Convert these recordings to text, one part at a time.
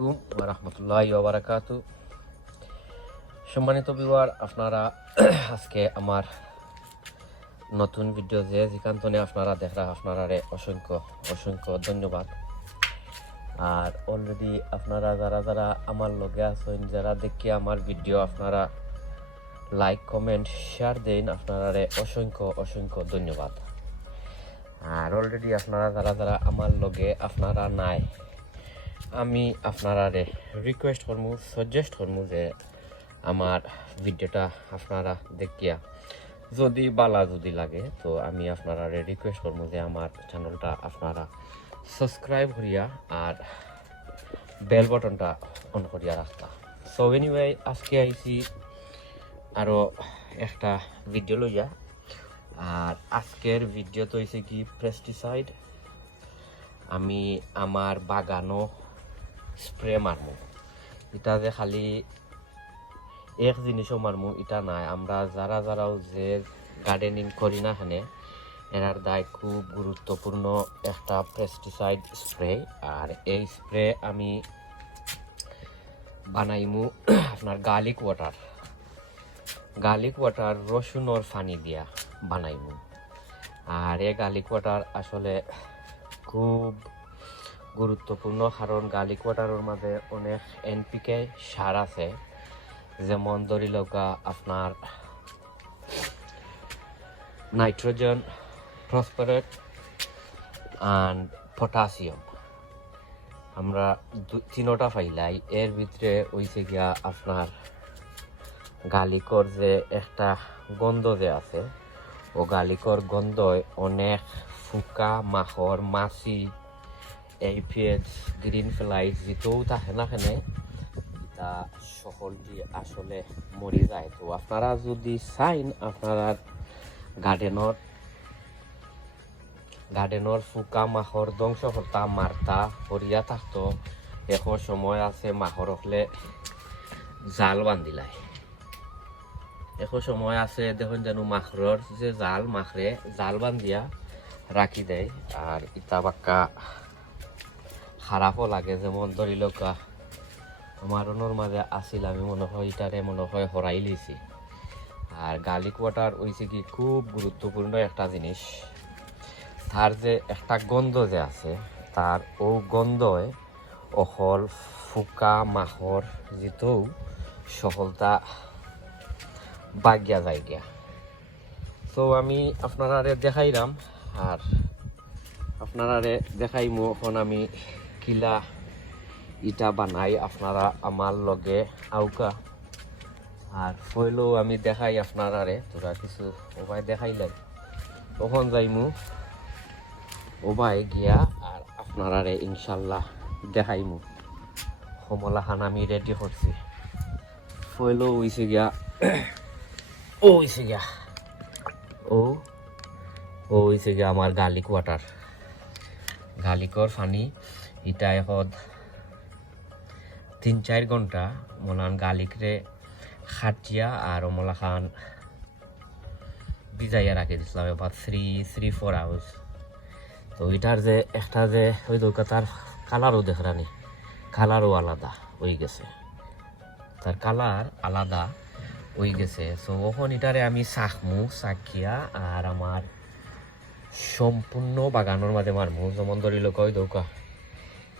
আলাইকুম রহমতুল্লাহ বারাকাতু সম্মানিত বিবার আপনারা আজকে আমার নতুন ভিডিও যে যেখানে আপনারা দেখা আপনারা অসংখ্য অসংখ্য ধন্যবাদ। আর অলরেডি আপনারা যারা যারা আমার লগে আছেন, যারা দেখি আমার ভিডিও, আপনারা লাইক কমেন্ট শেয়ার দেন আপনারা অসংখ্য অসংখ্য ধন্যবাদ। আর অলরেডি আপনারা যারা যারা আমার লগে, আপনারা নাই আমি আপনারা রিকোয়েস্ট করমু সাজেস্ট করমু যে আমার ভিডিওটা আপনারা দেখিয়া, যদি বালা যদি লাগে, তো আমি আপনারা রিকোয়েস্ট করব যে আমার চ্যানেলটা আপনারা সাবস্ক্রাইব করিয়া আর বেল বটনটা অন করিয়া রাখতা। সো এনিওয়ে আজকে আইছি আরও একটা ভিডিও লইয়া। আর আজকের ভিডিও তো হয়েছে কি পেস্টিসাইড আমি আমার বাগানও স্প্রে মারমু। এটা যে খালি এক জিনিসও মারমু এটা নাই। আমরা যারা যারাও যে গার্ডেনিং করি না এখানে এনার দায় খুব গুরুত্বপূর্ণ একটা পেস্টিসাইড স্প্রে আর এই স্প্রে আমি বানাইমু আপনার গার্লিক ওয়াটার গার্লিক ওয়াটার রসুনের পানি দিয়া বানাইমু। আর এই গার্লিক ওয়াটার আসলে খুব গুরুত্বপূর্ণ, কারণ গার্লিক ওয়াটারের মাঝে অনেক এনপিকে সার আছে। যেমন ধরি লৌকা আপনার নাইট্রোজেন ফসফরেট অ্যান্ড পটাশিয়াম আমরা তিনোটা পাইলাই। এর ভিতরে হইছে গিয়া আপনার গালিকর যে একটা গন্ধ যে আছে, ও গালিকর গন্ধয় অনেক ফুকা, মাখর, মাছি এইপিএস গ্রিন ফ্লাইট যেটাও থাকে না এখানে তা সকলটি আসলে মরি যায়। তো আপনারা যদি চাইন, আপনারা গার্ডেনত গার্ডেনের ফুকা মাখর ধ্বংস করতা মারতা হরিয়া থাকতো এখন সময় আছে মাখর হলে জাল বান্ধিলাই। এখন সময় আছে দেখুন যেন মাখরর যে জাল মাখরে জাল বান্ধিয়া রাখি দেয় আর ইটা বাক্কা খারাপও লাগে, যেমন ধরি লোকা আমার ওনার মাঝে আসিল আমি মনে হয় ইটারে মনে হয় হরাই লিছি। আর গার্লিক ওয়াটার হয়েছে কি, খুব গুরুত্বপূর্ণ একটা জিনিস। তার যে একটা গন্ধ যে আছে তার ও গন্ধয় অকল ফুকা মাখর যিটো সফলতা বাগিয়া যায় গিয়া তো আমি আপনারা দেখাইলাম আর আপনারা দেখাইমু এখন আমি কিলা ইটা বানাই আপনারা আমার লগে আউকা। আর ফইলেও আমি দেখাই আপনারারে, তোরা কিছু ওবাই দেখাইলাই তখন যাইমু। ওবাই গিয়া আর আপনারারে ইনশাল্লাহ দেখাইমু। কমলাখান আমি রেডি করছি। ফইলেও হইছে গিয়া। ও হইছে গিয়া। ও ও হইছে গিয়া আমার গার্লিক ওয়াটার গার্লিকর পানি ইটা এখন তিন চার ঘণ্টা মলান গার্লিকরে খাটিয়া আর মলা খান ভিজাইয়া রাখি দিছিলাম এবার থ্রি থ্রি ফোর আওয়ার্স তো এটার যে একটা যে ওই তার কালারও দেখরানি কালারও আলাদা হয়ে গেছে। তার কালার আলাদা হয়ে গেছে। সো ওখন এটারে আমি চাখমু চাকিয়া আর আমার সম্পূর্ণ বাগানের মাঝে মারমু। যেমন ধরি লোক ওই দৌকা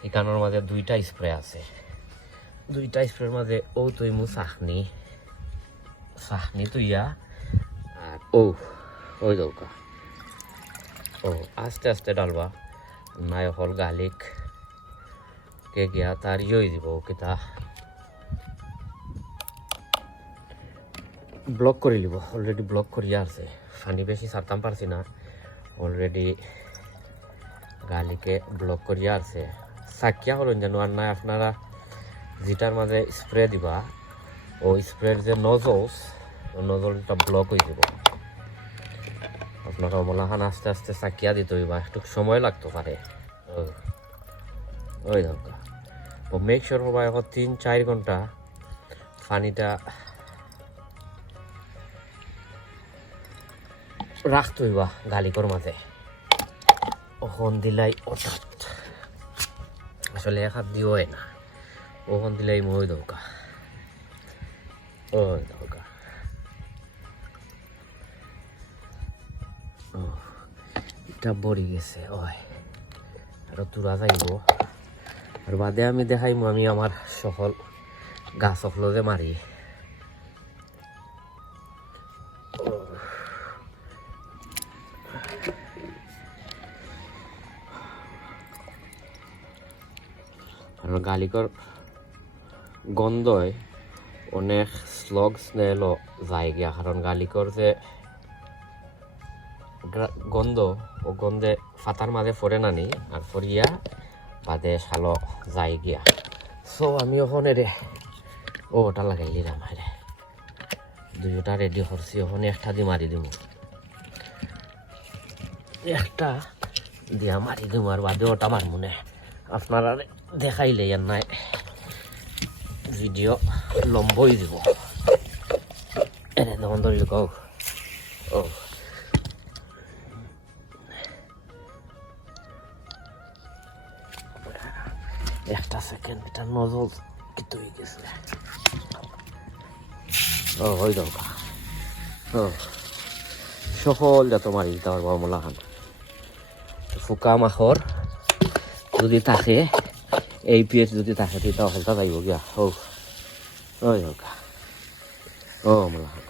এখানোর মাঝে দুইটা স্প্রে আছে। দুইটা স্প্রের মাঝে ও তুই মু চাখনি। চাখনি তুইয়া আর ও, ওই দৌকা ও, আস্তে আস্তে ডালবা। নাই হল গালিক। কে গিয়া তার ইয়ে দিব কিতা ব্লক করে লিব অলরেডি ব্লক করিয়া আছে। পানি বেশি ছাড়তাম পারছি না। অলরেডি গালিকে ব্লক করিয়া আছে। চাকিয়া হলেন যেন আর নাই, আপনারা যেটার মাঝে স্প্রে দিবা, ও স্প্রের যে নজলস ও নজলটা ব্লক হয়ে যাব। আপনারা মলাখান আস্তে আস্তে চাকিয়া দিতে হইবা একটু সময় লাগতে পারে ওই দরকার। ও মেক শিওর হবা এখন তিন চার ঘণ্টা পানিটা রাখতে হইবা গালিকর মাঝে। ওখন দিলাই অর্থাৎ আসলে এক হাত দিও হয় না ওখান দিলে এই মই দৌকা ওই দৌকা ও এটা বড়ি গেছে ওই আৰু তোৰা যাইব আৰু বাদে আমি দেখাইমো আমি আমার সকল গাছ সকলো যে গালিকৰ গন্ধই অনেক স্লগ স্নেলও যায় গিয়া কারণ গালিকর যে গন্ধ, ও গন্ধে ফাতার মাঝে ফরে নানি আর ফরিয়া বাদে শালো যায় গিয়া সো আমি ওখানে রে ও ওটা লাগাই দিলাম রে দুইটা রেডি করছি ওখানে একটা দিয়ে মারি দিব একটা দিয়া মারি দিব আর বাদে ওটা মারমু নে আপনারা দেখাইলে আর নাই। ভিডিও লম্বই দিব। এনে তখন ধরি কও ও একটা সেকেন্ড এটা নজল কিন্তু হয়ে গেছে। ও ওই দরকার ও সকল যত মারি দিতে পারব মোলাখান ফুকা মাখর যদি থাকে এই পিএস যদি থাকে তেতিয়া হলতা যাইব গিয়া। ও, ওই হোক। ও মোলাখান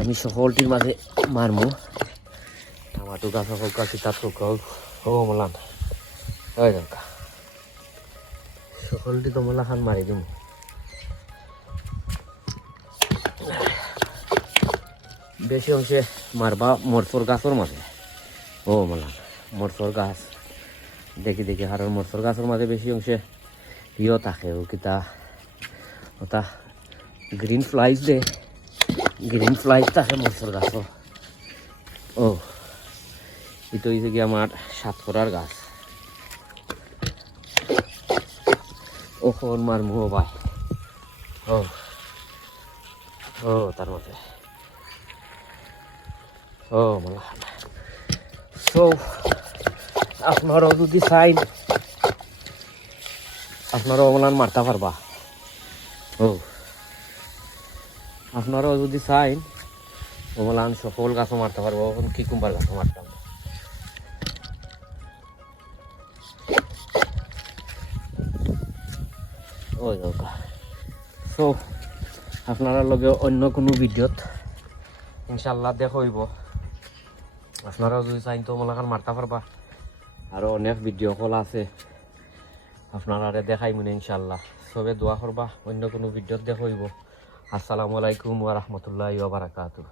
আমি সকলটির মাঝে মারমু। টমাটো গাছ হোক কাছি তাত হোক ও, মোলান। ওই দরকার সকলটি তো মোলাখান মারি দিম। বেশি অংশে মারবা মরসর গাছর মাঝে। ও, মোলান। মরসর গাছ। দেখি দেখি হারের মরসর গাছের মাঝে বেশি অংশে ইয়ে থাকে ও কিতা। ওটা গ্রিন ফ্লাইজ দে। গ্রিন ফ্লাইজ থাকে মরসর গাছ ও এটা হয়েছে কি আমার সাতকরার গাছ। ওখন মার মুহ পায় ও ও তার মধ্যে ও মালা। সো আপনারাও যদি চাইন আপনারাও ওমলান মারতে পারবা? ও। আপনারাও যদি চাইন ওমলান সকল গাছও মারতে পারব এখন কি কুম্বার গাছও ওই দরকার সো আপনারা লগে অন্য কোনো ভিডিওত ইনশাল্লাহ দেখইব আপনারাও যদি চাইন তো মোলাখান মারতে পারবা। আরও অনেক ভিডিও কল আছে। আপনারা দেখাই মনে ইনশাল্লাহ সবে দোয়া করবা, অন্য কোনো ভিডিওত দেখাইব আসসালামু আলাইকুম ওয়া বারাকাতুহু।